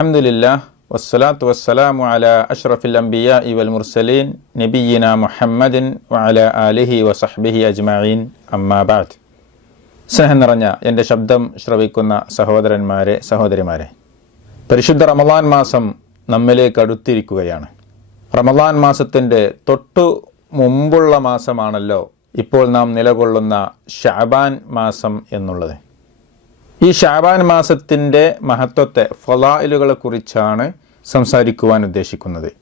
അലഹമുല്ലാ വസ്സലാത്തു വസ്സലാമു അല അഷ്റഫിൽ അംബിയ വൽ മുർസലീൻ നബിയിന മുഹമ്മദിൻ വഅല ആലിഹി വസഹ്ബിഹി അജ്മീൻ അമ്മാബാദ് സ്നേഹം നിറഞ്ഞ എന്റെ ശബ്ദം ശ്രവിക്കുന്ന സഹോദരന്മാരെ സഹോദരിമാരെ പരിശുദ്ധ റമദാൻ മാസം നമ്മിലേക്ക് അടുത്തിരിക്കുകയാണ് റമദാൻ മാസത്തിന്റെ തൊട്ടു മുമ്പുള്ള മാസമാണല്ലോ ഇപ്പോൾ നാം നിലകൊള്ളുന്ന ഷാബാൻ മാസം എന്നുള്ളത്. ഈ ഷാബാൻ മാസത്തിന്റെ മഹത്വത്തെ ഫലായിലുകളെ കുറിച്ചാണ് സംസാരിക്കുവാൻ ഉദ്ദേശിക്കുന്നത്.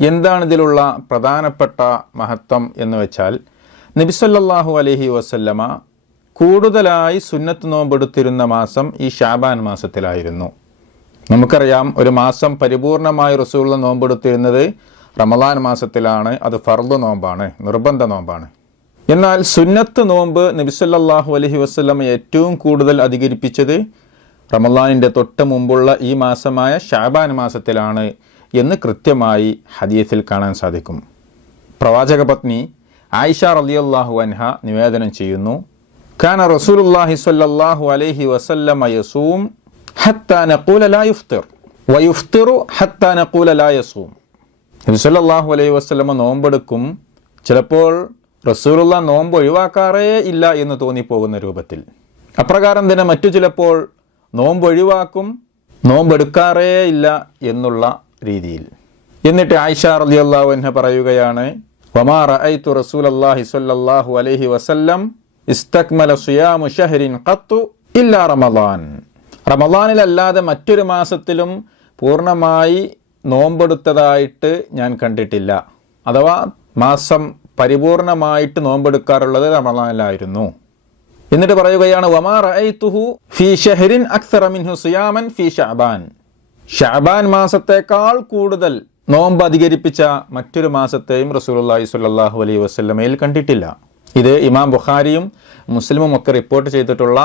എന്താണ് ഇതിലുള്ള പ്രധാനപ്പെട്ട മഹത്വം എന്ന് വെച്ചാൽ നബിസല്ലാഹു അലഹി വസല്ലമ കൂടുതലായി സുന്നത്ത് നോമ്പെടുത്തിരുന്ന മാസം ഈ ഷാബാൻ മാസത്തിലായിരുന്നു. നമുക്കറിയാം ഒരു മാസം പരിപൂർണമായി റസൂള്ള നോമ്പെടുത്തിരുന്നത് റമദാൻ മാസത്തിലാണ്. അത് ഫർദ് നോമ്പാണ് നിർബന്ധ നോമ്പാണ്. എന്നാൽ സുന്നത്ത് നോമ്പ് നബിസല്ലാഹു അലഹി വസ്ലം ഏറ്റവും കൂടുതൽ അധികരിപ്പിച്ചത് റമലാനിന്റെ തൊട്ട് മുമ്പുള്ള ഈ മാസമായ ഷാബാൻ മാസത്തിലാണ് എന്ന് കൃത്യമായി ഹദീസിൽ കാണാൻ സാധിക്കും. പ്രവാചക പത്നി ആയിഷ റലിയല്ലാഹു അൻഹ നിവേദനം ചെയ്യുന്നു കാന റസൂലുല്ലാഹി സ്വല്ലല്ലാഹു അലൈഹി വസല്ലമ യസൂം ഹത്താ നഖൂല ലാ യുഫ്തിർ വയുഫ്തിറു ഹത്താ നഖൂല ലാ യസൂം. നബി സല്ലല്ലാഹു അലൈഹി വസല്ലമ നോമ്പെടുക്കും ചിലപ്പോൾ റസൂലുള്ള നോമ്പ് ഒഴിവാക്കാറേ ഇല്ല എന്ന് തോന്നിപ്പോകുന്ന രൂപത്തിൽ. അപ്രകാരം തന്നെ മറ്റു ചിലപ്പോൾ നോമ്പ് ഒഴിവാക്കും നോമ്പെടുക്കാറേ ഇല്ല എന്നുള്ള രീതിയിൽ. എന്നിട്ട് ആയിഷ റളിയല്ലാഹു അൻഹ പറയുകയാണ് വമാ റമളാനിലല്ലാതെ മറ്റൊരു മാസത്തിലും പൂർണമായി നോമ്പെടുത്തതായിട്ട് ഞാൻ കണ്ടിട്ടില്ല. അഥവാ മാസം പരിപൂർണമായിട്ട് നോമ്പെടുക്കാറുള്ളത് റമദാനിലായിരുന്നു എന്നിട്ട് പറയുകയാണ് വമാ റഅയ്തുഹു ഫീ അക്സറ സിയാമൻ ഫീ ഷഅബാൻ. ഷഅബാൻ മാസത്തേക്കാൾ കൂടുതൽ നോമ്പ് അധികരിപ്പിച്ച മറ്റൊരു മാസത്തെയും റസൂലുള്ളാഹി സ്വല്ലല്ലാഹു അലൈഹി വസല്ലമയിൽ കണ്ടിട്ടില്ല. ഇത് ഇമാം ബുഖാരിയും മുസ്ലിമും ഒക്കെ റിപ്പോർട്ട് ചെയ്തിട്ടുള്ള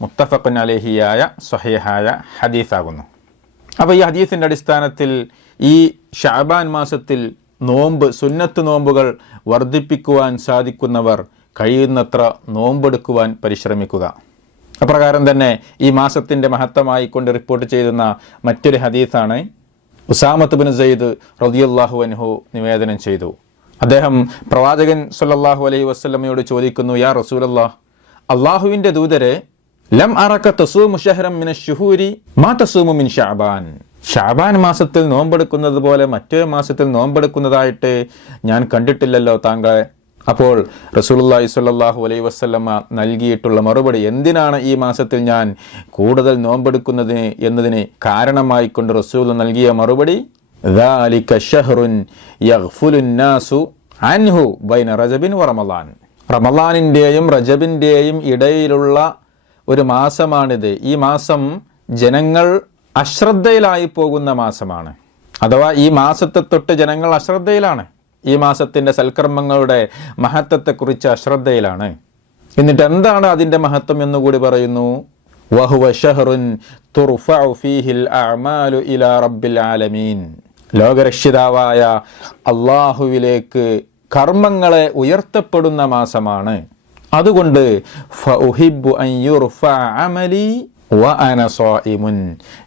മുത്തഫഖുൻ അലഹിയായ സ്വഹീഹായ ഹദീസാകുന്നു. അപ്പോൾ ഈ ഹദീസിന്റെ അടിസ്ഥാനത്തിൽ ഈ ഷാബാൻ മാസത്തിൽ നോമ്പ് സുന്നത്ത് നോമ്പുകൾ വർദ്ധിപ്പിക്കുവാൻ സാധിക്കുന്നവർ കഴിയുന്നത്ര നോമ്പെടുക്കുവാൻ പരിശ്രമിക്കുക. അപ്രകാരം തന്നെ ഈ മാസത്തിന്റെ മഹത്വമായി കൊണ്ട് റിപ്പോർട്ട് ചെയ്യുന്ന മറ്റൊരു ഹദീസാണ് ഉസാമത്ത് ബിൻ സയ്യിദ് റദിയുല്ലാഹു അൻഹു നിവേദനം ചെയ്തു. അദ്ദേഹം പ്രവാചകൻ സല്ലല്ലാഹു അലൈഹി വസ്ലമയോട് ചോദിക്കുന്നു യാ റസൂലല്ലാഹ് അള്ളാഹുവിന്റെ ദൂതരെ ലം അറക്ക തസൂമു ഷഹരം മിന ഷുഹൂരി മാ തസൂമു മിൻ ഷാബാൻ ഷാബാൻ മാസത്തിൽ നോമ്പെടുക്കുന്നത് പോലെ മറ്റൊരു മാസത്തിൽ നോമ്പെടുക്കുന്നതായിട്ട് ഞാൻ കണ്ടിട്ടില്ലല്ലോ താങ്കളെ. അപ്പോൾ റസൂലുല്ലാഹി സ്വല്ലല്ലാഹു അലൈഹി വസല്ലമ നൽകിയിട്ടുള്ള മറുപടി എന്തിനാണ് ഈ മാസത്തിൽ ഞാൻ കൂടുതൽ നോമ്പെടുക്കുന്നതിന് എന്നതിന് കാരണമായിക്കൊണ്ട് റസൂൽ നൽകിയ മറുപടി? അൻഹു ബൈന റജബിൻ റമലാനിന്റെയും റജബിന്റെയും ഇടയിലുള്ള ഒരു മാസമാണിത്. ഈ മാസം ജനങ്ങൾ അശ്രദ്ധയിലായി പോകുന്ന മാസമാണ്. അഥവാ ഈ മാസത്തെ തൊട്ട് ജനങ്ങൾ അശ്രദ്ധയിലാണ്. ഈ മാസത്തിന്റെ സൽക്കർമ്മങ്ങളുടെ മഹത്വത്തെക്കുറിച്ച് അശ്രദ്ധയിലാണ്. എന്നിട്ട് എന്താണ് അതിന്റെ മഹത്വം എന്നുകൂടി പറയുന്നു? ഫീഹിൽ ഇലാ റബ്ബിൽ ആലമീൻ. ലോകരക്ഷിതാവായ അള്ളാഹുവിലേക്ക് കർമ്മങ്ങളെ ഉയർത്തപ്പെടുന്ന മാസമാണ്. അതുകൊണ്ട് വ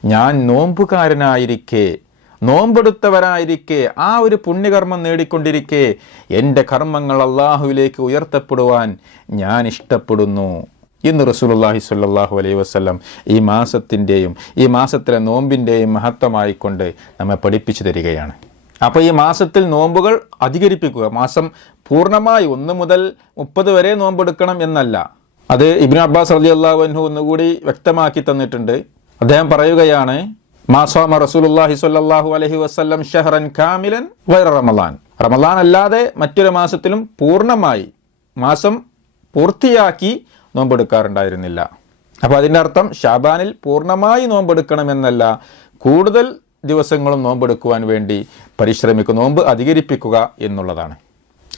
ഞാൻ നോമ്പുകാരനായിരിക്കെ. നോമ്പെടുത്തവരായിരിക്കെ. ആ ഒരു പുണ്യകർമ്മം നേടിക്കൊണ്ടിരിക്കെ. എന്റെ കർമ്മങ്ങൾ അള്ളാഹുവിലേക്ക് ഉയർത്തപ്പെടുവാൻ ഞാൻ ഇഷ്ടപ്പെടുന്നു. ഇന്ന് റസൂലുള്ളാഹി സ്വല്ലല്ലാഹു അലൈഹി വസല്ലം ഈ മാസത്തിന്റെയും ഈ മാസത്തിലെ നോമ്പിന്റെയും മഹത്വമായിക്കൊണ്ട് നമ്മെ പഠിപ്പിച്ചു തരികയാണ്. അപ്പോൾ ഈ മാസത്തിൽ നോമ്പുകൾ അധികരിപ്പിക്കുക. മാസം പൂർണമായി ഒന്ന് മുതൽ മുപ്പത് വരെ നോമ്പെടുക്കണം എന്നല്ല. അത് ഇബ്നു അബ്ബാസ് അലി അള്ളാഹു അൻഹു ഒന്നുകൂടി വ്യക്തമാക്കി തന്നിട്ടുണ്ട്. അദ്ദേഹം പറയുകയാണ് മാസോമ റസൂലുള്ളാഹി സ്വല്ലല്ലാഹു അലൈഹി വസല്ലം ഷഹറൻ കാമിലൻ വൈറ റമലാൻ റമലാൻ അല്ലാതെ മറ്റൊരു മാസത്തിലും പൂർണമായി മാസം പൂർത്തിയാക്കി നോമ്പെടുക്കാറുണ്ടായിരുന്നില്ല. അപ്പോൾ അതിന്റെ അർത്ഥം ഷാബാനിൽ പൂർണമായി നോമ്പെടുക്കണമെന്നല്ല കൂടുതൽ ദിവസങ്ങളും നോമ്പെടുക്കുവാൻ വേണ്ടി പരിശ്രമിക്കുക നോമ്പ് അധികരിപ്പിക്കുക എന്നുള്ളതാണ്.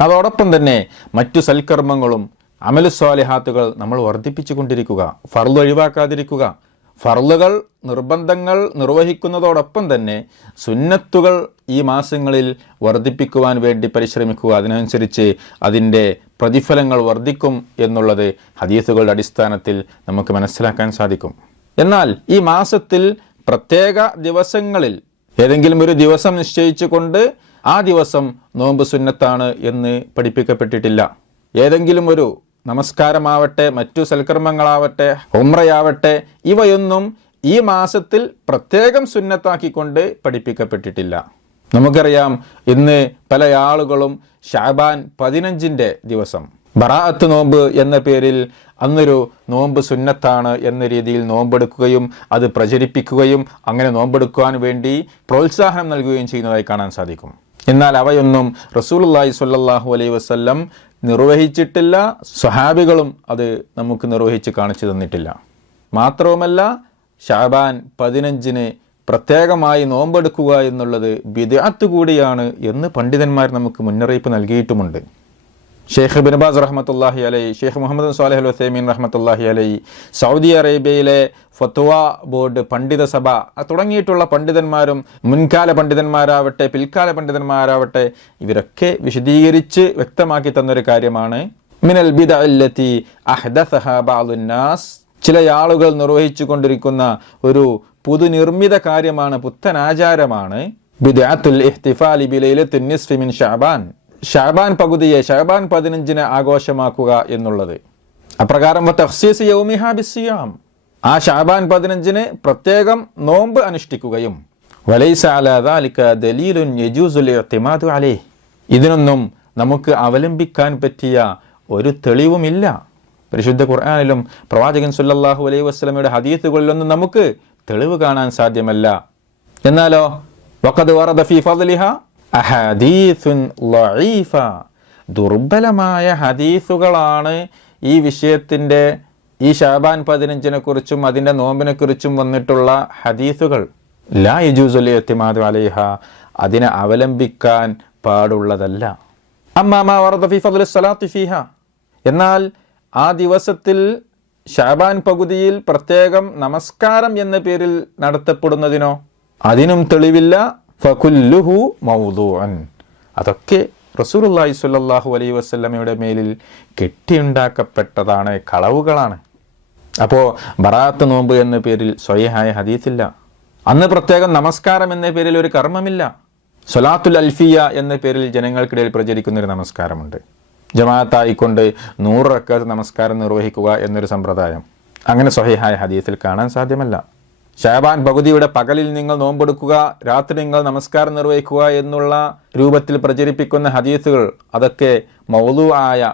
അതോടൊപ്പം തന്നെ മറ്റു സൽക്കർമ്മങ്ങളും അമലുസ്വാലിഹാത്തുകൾ നമ്മൾ വർദ്ധിപ്പിച്ചു കൊണ്ടിരിക്കുക ഫർൾ ഒഴിവാക്കാതിരിക്കുക. ഫർളുകൾ നിർബന്ധങ്ങൾ നിർവഹിക്കുന്നതോടൊപ്പം തന്നെ സുന്നത്തുകൾ ഈ മാസങ്ങളിൽ വർദ്ധിപ്പിക്കുവാൻ വേണ്ടി പരിശ്രമിക്കുക. അതിനനുസരിച്ച് അതിന്റെ പ്രതിഫലങ്ങൾ വർദ്ധിക്കും എന്നുള്ളത് ഹദീസുകളുടെ അടിസ്ഥാനത്തിൽ നമുക്ക് മനസ്സിലാക്കാൻ സാധിക്കും. എന്നാൽ ഈ മാസത്തിൽ പ്രത്യേക ദിവസങ്ങളിൽ ഏതെങ്കിലും ഒരു ദിവസം നിശ്ചയിച്ചുകൊണ്ട് ആ ദിവസം നോമ്പ് സുന്നത്താണ് എന്ന് പഠിപ്പിക്കപ്പെട്ടിട്ടില്ല. ഏതെങ്കിലും ഒരു നമസ്കാരമാവട്ടെ മറ്റു സൽക്കർമ്മങ്ങളാവട്ടെ ഉമ്രയാവട്ടെ ഇവയൊന്നും ഈ മാസത്തിൽ പ്രത്യേകം സുന്നത്താക്കിക്കൊണ്ട് പഠിപ്പിക്കപ്പെട്ടിട്ടില്ല. നമുക്കറിയാം ഇന്ന് പല ആളുകളും ഷാബാൻ പതിനഞ്ചിന്റെ ദിവസം. ബറാഅത്ത് നോമ്പ് എന്ന പേരിൽ അന്നൊരു നോമ്പ് സുന്നത്താണ് എന്ന രീതിയിൽ നോമ്പെടുക്കുകയും അത് പ്രചരിപ്പിക്കുകയും അങ്ങനെ നോമ്പെടുക്കുവാൻ വേണ്ടി പ്രോത്സാഹനം നൽകുകയും ചെയ്യുന്നതായി കാണാൻ സാധിക്കും. എന്നാൽ അവയൊന്നും റസൂലുള്ളാഹി സ്വല്ലല്ലാഹു അലൈഹി വസല്ലം നിർവഹിച്ചിട്ടില്ല സ്വഹാബികളും അത് നമുക്ക് നിർവഹിച്ച് കാണിച്ചു തന്നിട്ടില്ല. മാത്രവുമല്ല ഷാബാൻ പതിനഞ്ചിന് പ്രത്യേകമായി നോമ്പെടുക്കുക എന്നുള്ളത് ബിദഅത്ത് കൂടിയാണ് എന്ന് പണ്ഡിതന്മാർ നമുക്ക് മുന്നറിയിപ്പ് നൽകിയിട്ടുമുണ്ട്. ഷെയ്ഖ് ബിൻബാസ് റഹ്മത്തുല്ലാഹി അലൈ ഷെയ്ഖ് മുഹമ്മദ് സാലഹ് അൽ വസൈമീൻ റഹ്മത്തുല്ലാഹി അലൈ സൗദി അറേബ്യയിലെ ഫത്വ ബോർഡ് പണ്ഡിത സഭ തുടങ്ങിയിട്ടുള്ള പണ്ഡിതന്മാരും മുൻകാല പണ്ഡിതന്മാരാവട്ടെ പിൽക്കാല പണ്ഡിതന്മാരാവട്ടെ ഇവരൊക്കെ വിശദീകരിച്ച് വ്യക്തമാക്കി തന്നൊരു കാര്യമാണ്. മിനൽ ബഅദുന്നാസ് ചില ആളുകൾ നിർവഹിച്ചു കൊണ്ടിരിക്കുന്ന ഒരു പുതുനിർമ്മിത കാര്യമാണ് പുത്തനാചാരമാണ്. ബിദഅത്തുൽ ഇഹ്തിഫാലി ബിലൈലത്തുൻ നിസ്ഫി മിൻ ഷാബാൻ പകുതിയെ ഷാബാൻ പതിനഞ്ചിന് ആഘോഷമാക്കുക എന്നുള്ളത്. അപ്രകാരം തഹ്സീസ് ആ ഷാബാൻ പതിനഞ്ചിന് പ്രത്യേകം നോമ്പ് അനുഷ്ഠിക്കുകയും വലൈസ അലാദാലിക്ക ദലീലുൻ യജൂസുൽ ഇഅ്തിമാദു ഇതിനൊന്നും നമുക്ക് അവലംബിക്കാൻ പറ്റിയ ഒരു തെളിവുമില്ല. പരിശുദ്ധ ഖുർആാനിലും പ്രവാചകൻ സുല്ലാഹു അലൈഹി വസ്ലമയുടെ ഹദീത്തുകളിലൊന്നും നമുക്ക് തെളിവ് കാണാൻ സാധ്യമല്ല. എന്നാലോ? വഖദ് വറദ ഫി ഫദ്ലിഹ അഹദീസുൻ ലഈഫ. ദുർബലമായ ഹദീസുകളാണ് ഈ വിഷയത്തിന്റെ ഈ ഷാബാൻ പതിനഞ്ചിനെ കുറിച്ചും അതിന്റെ നോമ്പിനെ കുറിച്ചും വന്നിട്ടുള്ള ഹദീസുകൾ. ലാ യജൂസുൽ ഇഅ്തിമാദു അലൈഹ. അതിനെ അവലംബിക്കാൻ പാടുള്ളതല്ല. അമ്മാമ വറദ ഫീ ഫദ്ലി സ്വലാത്തി ഫീഹ. എന്നാൽ ആ ദിവസത്തിൽ ഷാബാൻ പകുതിയിൽ പ്രത്യേകം നമസ്കാരം എന്ന പേരിൽ നടത്തപ്പെടുന്നതിനോ അതിനും തെളിവില്ല. ഫകുല്ലുഹു മൗദൂഅൻ. അതൊക്കെ റസൂലുള്ളാഹി സ്വല്ലല്ലാഹു അലൈഹി വസല്ലമയുടെ മേലിൽ കെട്ടിയുണ്ടാക്കപ്പെട്ടതാണ് കളവുകളാണ്. അപ്പോൾ ബറാത്ത് നോമ്പ് എന്ന പേരിൽ സ്വയഹായ ഹദീസില്ല. അന്ന് പ്രത്യേകം നമസ്കാരം എന്ന പേരിൽ ഒരു കർമ്മമില്ല. സൊലാത്തുൽ അൽഫിയ എന്ന പേരിൽ ജനങ്ങൾക്കിടയിൽ പ്രചരിക്കുന്ന ഒരു നമസ്കാരമുണ്ട്. ജമാഅത്തായിക്കൊണ്ട് നൂറ് റക്കാത്ത് നമസ്കാരം നിർവഹിക്കുക എന്നൊരു സമ്പ്രദായം. അങ്ങനെ സ്വഹിഹായ ഹദീസിൽ കാണാൻ സാധ്യമല്ല. ഷാബാൻ പകുതിയുടെ പകലിൽ നിങ്ങൾ നോമ്പെടുക്കുക രാത്രി നിങ്ങൾ നമസ്കാരം നിർവഹിക്കുക എന്നുള്ള രൂപത്തിൽ പ്രചരിപ്പിക്കുന്ന ഹദീസുകൾ അതൊക്കെ മൗലു ആയ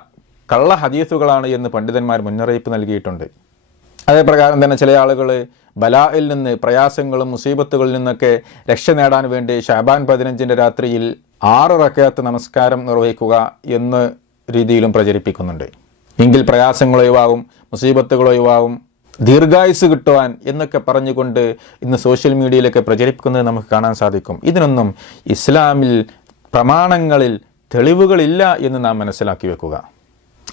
കള്ള ഹദീസുകളാണ് എന്ന് പണ്ഡിതന്മാർ മുന്നറിയിപ്പ് നൽകിയിട്ടുണ്ട്. അതേപ്രകാരം തന്നെ ചില ആളുകൾ ബലായിൽ നിന്ന് പ്രയാസങ്ങളും മുസീബത്തുകളിൽ നിന്നൊക്കെ രക്ഷ നേടാൻ വേണ്ടി ഷാബാൻ പതിനഞ്ചിന്റെ രാത്രിയിൽ ആറ് റക്കയത്ത് നമസ്കാരം നിർവഹിക്കുക എന്ന രീതിയിലും പ്രചരിപ്പിക്കുന്നുണ്ട്. എങ്കിൽ പ്രയാസങ്ങൾ ഒഴിവാകും മുസീബത്തുകൾ ഒഴിവാകും ദീർഘായുസ് കിട്ടുവാൻ എന്നൊക്കെ പറഞ്ഞുകൊണ്ട് ഇന്ന് സോഷ്യൽ മീഡിയയിലൊക്കെ പ്രചരിപ്പിക്കുന്നത് നമുക്ക് കാണാൻ സാധിക്കും. ഇതിനൊന്നും ഇസ്ലാമിൽ പ്രമാണങ്ങളിൽ തെളിവുകളില്ല എന്ന് നാം മനസ്സിലാക്കി വെക്കുക.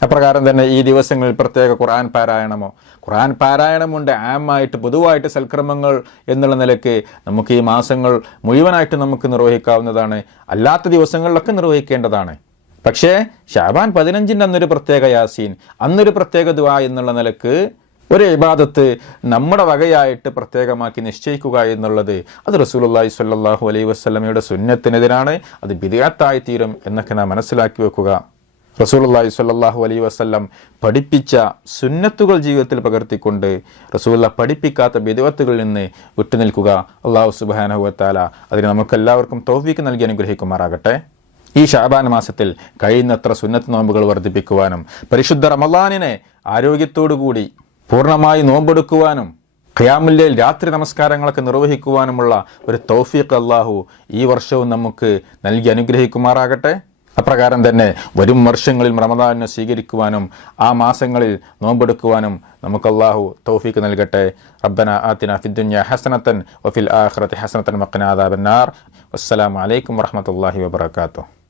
അപ്രകാരം തന്നെ ഈ ദിവസങ്ങളിൽ പ്രത്യേക ഖുർആൻ പാരായണമോ? ഖുർആൻ പാരായണമുണ്ട്. ആമായിട്ട് പൊതുവായിട്ട് സൽക്രമങ്ങൾ എന്നുള്ള നിലയ്ക്ക് നമുക്ക് ഈ മാസങ്ങൾ മുഴുവനായിട്ട് നമുക്ക് നിർവഹിക്കാവുന്നതാണ്. അല്ലാത്ത ദിവസങ്ങളിലൊക്കെ നിർവഹിക്കേണ്ടതാണ്. പക്ഷേ ഷാബാൻ പതിനഞ്ചിന്റെ അന്നൊരു പ്രത്യേക യാസീൻ അന്നൊരു പ്രത്യേക ദുആ എന്നുള്ള നിലയ്ക്ക് ഒരു ഇബാദത്ത് നമ്മുടെ വകയായിട്ട് പ്രത്യേകമാക്കി നിശ്ചയിക്കുക എന്നുള്ളത് അത് റസൂലുള്ളാഹി സ്വല്ലല്ലാഹു അലൈഹി വസ്ലമയുടെ സുന്നത്തിനെതിരാണ്. അത് ബിദഅത്തായി തീരും എന്നൊക്കെ നാം മനസ്സിലാക്കി വെക്കുക. റസൂലുള്ളാഹി സ്വല്ലല്ലാഹു അലൈഹി വസ്ലം പഠിപ്പിച്ച സുന്നത്തുകൾ ജീവിതത്തിൽ പകർത്തിക്കൊണ്ട് റസൂല്ല പഠിപ്പിക്കാത്ത ബിദുവത്തുകളിൽ നിന്ന് വിട്ടുനിൽക്കുക. അള്ളാഹു സുബ്ഹാനഹു അതിന് അതിന് നമുക്കെല്ലാവർക്കും തൗഫീക്ക് നൽകി അനുഗ്രഹിക്കുമാറാകട്ടെ. ഈ ഷാബാൻ മാസത്തിൽ കഴിയുന്നത്ര സുന്നത്ത് നോമ്പുകൾ വർദ്ധിപ്പിക്കുവാനും പരിശുദ്ധ റമലാനിനെ ആരോഗ്യത്തോടുകൂടി പൂർണമായി നോമ്പെടുക്കുവാനും ഖയാമുല്ലയിൽ രാത്രി നമസ്കാരങ്ങളൊക്കെ നിർവഹിക്കുവാനുമുള്ള ഒരു തൗഫീഖ് അള്ളാഹു ഈ വർഷവും നമുക്ക് നൽകി അനുഗ്രഹിക്കുമാറാകട്ടെ. അപ്രകാരം തന്നെ വരും വർഷങ്ങളിൽ റമദാനിനെ സ്വീകരിക്കുവാനും ആ മാസങ്ങളിൽ നോമ്പെടുക്കുവാനും നമുക്ക് അള്ളാഹു തൗഫീഖ് നൽകട്ടെ. റബ്ബന ആത്തിന ഫിദ്ദുന്യ ഹസനത്തൻ വഫിൽ ആഖിറത്തി ഹസനത്തൻ മക്കനാദാബന്നാർ വസ്സലാമലൈക്കും അലൈക്കും വറഹ്മത്തുള്ളാഹി വബറകാതുഹു.